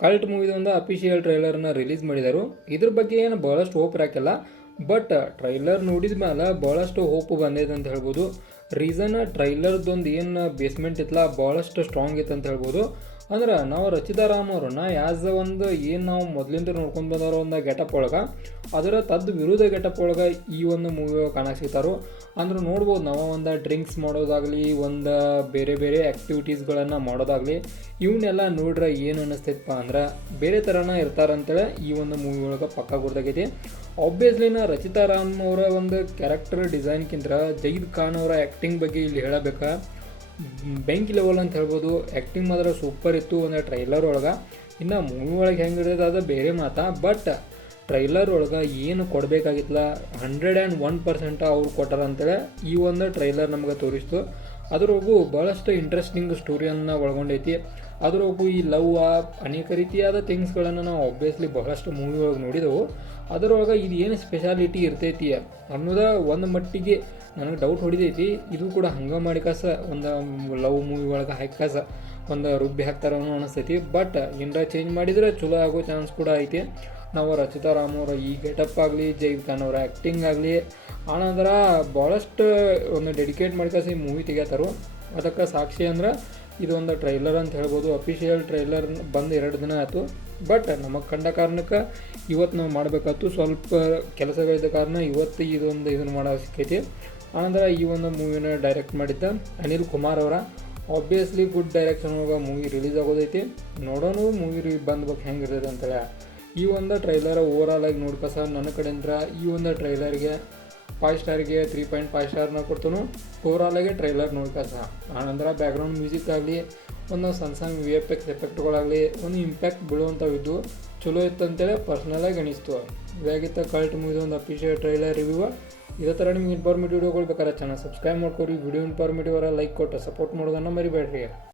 Cult ಮೂವಿದೊಂದು official ಟ್ರೈಲರ್ನ release ಮಾಡಿದರು. ಇದ್ರ ಬಗ್ಗೆ ಏನು ಭಾಳಷ್ಟು ಹೋಪ್ ರಾಕಿಲ್ಲ ಬಟ್ ಟ್ರೈಲರ್ ನೋಡಿದ ಮೇಲೆ ಭಾಳಷ್ಟು ಹೋಪ್ ಬಂದೈತೆ ಅಂತ ಹೇಳ್ಬೋದು. ರೀಸನ್ ಟ್ರೈಲರ್ದೊಂದು ಏನು ಬೇಸ್ಮೆಂಟ್ ಇತ್ತಲ್ಲ ಭಾಳಷ್ಟು ಸ್ಟ್ರಾಂಗ್ ಇತ್ತು ಅಂತ ಹೇಳ್ಬೋದು. ಅಂದ್ರೆ ನಾವು ರಚಿತಾ ರಾಮ್ ಅವ್ರನ್ನ ಆ್ಯಸ್ ಒಂದು ಏನು ನಾವು ಮೊದಲಿಂದ ನೋಡ್ಕೊಂಡು ಬಂದವರು ಒಂದು ಗೆಟಪ್ ಒಳಗೆ, ಅದರ ತದ್ ವಿರುದ್ಧ ಗೆಟಪ್ ಒಳಗೆ ಈ ಒಂದು ಮೂವಿ ಒಳಗೆ ಕಾಣಕ್ಕೆ ಸಿಗ್ತಾರೋ ಅಂದ್ರೆ ನೋಡ್ಬೋದು ನಾವು ಒಂದು ಡ್ರಿಂಕ್ಸ್ ಮಾಡೋದಾಗಲಿ, ಒಂದು ಬೇರೆ ಬೇರೆ ಆ್ಯಕ್ಟಿವಿಟೀಸ್ಗಳನ್ನು ಮಾಡೋದಾಗಲಿ ಇವನ್ನೆಲ್ಲ ನೋಡ್ರೆ ಏನು ಅನ್ನಿಸ್ತೈತಪ್ಪ ಅಂದ್ರೆ ಬೇರೆ ಥರನ ಇರ್ತಾರಂತೇಳಿ ಈ ಒಂದು ಮೂವಿ ಒಳಗೆ ಪಕ್ಕ ಗುರ್ದಾಗೈತಿ ಆಬ್ವಿಯಸ್ಲಿ ನಾ ರಚಿತಾ ರಾಮ್ ಅವರ ಒಂದು ಕ್ಯಾರೆಕ್ಟರ್ ಡಿಸೈನ್ಕಿಂತ ಜೈದ್ ಖಾನ್ ಅವರ ಆ್ಯಕ್ಟಿಂಗ್ ಬಗ್ಗೆ ಇಲ್ಲಿ ಹೇಳಬೇಕಾ. ಬೆಂಕಿ ಲೆವೆಲ್ ಅಂತ ಹೇಳ್ಬೋದು ಆ್ಯಕ್ಟಿಂಗ್ ಮಾತ್ರ ಸೂಪರ್ ಇತ್ತು ಒಂದು ಟ್ರೈಲರ್ ಒಳಗೆ. ಇನ್ನು ಮೂವಿ ಒಳಗೆ ಹೆಂಗಿರೋದು ಅದು ಬೇರೆ ಮಾತಾ. ಬಟ್ ಟ್ರೈಲರ್ ಒಳಗೆ ಏನು ಕೊಡಬೇಕಾಗಿತ್ತಲ್ಲ ಹಂಡ್ರೆಡ್ ಆ್ಯಂಡ್ ಒನ್ ಪರ್ಸೆಂಟ್ ಅವ್ರು ಕೊಟ್ಟಾರ ಅಂತೇಳಿ ಈ ಒಂದು ಟ್ರೈಲರ್ ನಮ್ಗೆ ತೋರಿಸ್ತು. ಅದ್ರೊಳಗೂ ಭಾಳಷ್ಟು ಇಂಟ್ರೆಸ್ಟಿಂಗ್ ಸ್ಟೋರಿಯನ್ನು ಒಳಗೊಂಡೈತಿ. ಅದ್ರೊಳಗೂ ಈ ಲವ್ ಅನೇಕ ರೀತಿಯಾದ ಥಿಂಗ್ಸ್ಗಳನ್ನು ನಾವು ಆಬ್ವಿಯಸ್ಲಿ ಬಹಳಷ್ಟು ಮೂವಿ ಒಳಗೆ ನೋಡಿದೆವು. ಅದರೊಳಗೆ ಇದು ಏನು ಸ್ಪೆಷಾಲಿಟಿ ಇರ್ತೈತಿ ಅನ್ನೋದ ಒಂದು ಮಟ್ಟಿಗೆ ನನಗೆ ಡೌಟ್ ಹೊಡಿದೈತಿ ಇದು ಕೂಡ ಹಂಗೆ ಮಾಡಿ ಕಸ, ಒಂದು ಲವ್ ಮೂವಿ ಒಳಗೆ ಹಾಕಾಸ ಒಂದು ರುಬ್ಬಿ ಹಾಕ್ತಾರ ಅನಿಸ್ತೈತಿ. ಬಟ್ ಏನರ ಚೇಂಜ್ ಮಾಡಿದರೆ ಚಲೋ ಆಗೋ ಚಾನ್ಸ್ ಕೂಡ ಐತಿ. ನಾವು ರಚಿತಾ ರಾಮ್ ಅವರ ಈ ಗೆಟಪ್ ಆಗಲಿ, ಜೈ ಖಾನ್ ಅವರ ಆ್ಯಕ್ಟಿಂಗ್ ಆಗಲಿ ಆನಂತರ ಭಾಳಷ್ಟು ಒಂದು ಡೆಡಿಕೇಟ್ ಮಾಡ್ಕಾಸ ಮೂವಿ ತೆಗಿತಾರೋ ಅದಕ್ಕೆ ಸಾಕ್ಷಿ ಅಂದ್ರೆ ಇದೊಂದು ಟ್ರೈಲರ್ ಅಂತ ಹೇಳ್ಬೋದು. ಅಫಿಷಿಯಲ್ ಟ್ರೈಲರ್ ಬಂದು ಎರಡು ದಿನ ಆಯಿತು. ಬಟ್ ನಮಗೆ ಕಂಡ ಕಾರಣಕ್ಕೆ ಇವತ್ತು ನಾವು ಮಾಡಬೇಕಾಯ್ತು. ಸ್ವಲ್ಪ ಕೆಲಸಗಳಿದ್ದ ಕಾರಣ ಇವತ್ತು ಇದೊಂದು ಇದನ್ನು ಮಾಡೋ ಸಿಕ್ಕೈತಿ ಆನಂತರ ಈ ಒಂದು ಮೂವಿನ ಡೈರೆಕ್ಟ್ ಮಾಡಿದ್ದ ಅನಿಲ್ ಕುಮಾರ್ ಅವರ. ಆಬ್ವಿಯಸ್ಲಿ ಗುಡ್ ಡೈರೆಕ್ಷನ್ ಒಳಗೆ ಮೂವಿ ರಿಲೀಸ್ ಆಗೋದೈತಿ. ನೋಡೋನು ಮೂವಿ ಬಂದ್ಬೇಕು ಹೆಂಗಿರ್ತೈತೆ ಅಂತೇಳಿ. ಈ ಒಂದು ಟ್ರೈಲರ್ ಓವರ್ ಆಲ್ ಆಗಿ ಸರ್. ನನ್ನ ಕಡೆಯಿಂದ ಈ ಒಂದು ಟ್ರೈಲರ್ಗೆ ಫೈವ್ ಸ್ಟಾರ್ಗೆ ತ್ರೀ ಪಾಯಿಂಟ್ ಫೈವ್ ಸ್ಟಾರ್ನ ಕೊಡ್ತಾನು. ಆಗಿ ಟ್ರೈಲರ್ ನೋಡ್ಕಸ ಆನಂತರ ಬ್ಯಾಕ್ಗ್ರೌಂಡ್ ಮ್ಯೂಸಿಕ್ ಆಗಲಿ, ಒಂದು ಸಣ್ಣ ಸಣ್ಣ ವಿ ಎಫ್ ಎಕ್ಸ್ ಎಫೆಕ್ಟ್ಗಳಾಗಲಿ ಒಂದು ಇಂಪ್ಯಾಕ್ಟ್ ಬೀಳುವಂಥವಿದ್ದು ಚಲೋ ಇತ್ತು ಅಂತೇಳಿ ಪರ್ಸ್ನಲಾಗಿ ಅನಿಸ್ತು. ಇವಾಗಿತ್ತ ಕಲ್ಟ್ ಮೂವಿದು ಒಂದು ಅಫಿಷಿಯಲ್ ಟ್ರೈಲರ್ ರಿವ್ಯೂ ಇದೇ ಥರ ನಿಮ್ಗೆ ಇನ್ಫಾರ್ಮೇಟಿವ್ ವಿಡಿಯೋಗಳು ಬೇಕಾದ್ರೆ ಚಾನಲ್ ಸಬ್ಸ್ಕ್ರೈಬ್ ಮಾಡ್ಕೊರಿ. ವಿಡಿಯೋ ಇನ್ಫಾರ್ಮೇಟಿವ್ ಲೈಕ್ ಕೊಟ್ಟು ಸಪೋರ್ಟ್ ಮಾಡೋದನ್ನು ಮರಿಬೇಡ್ರಿ.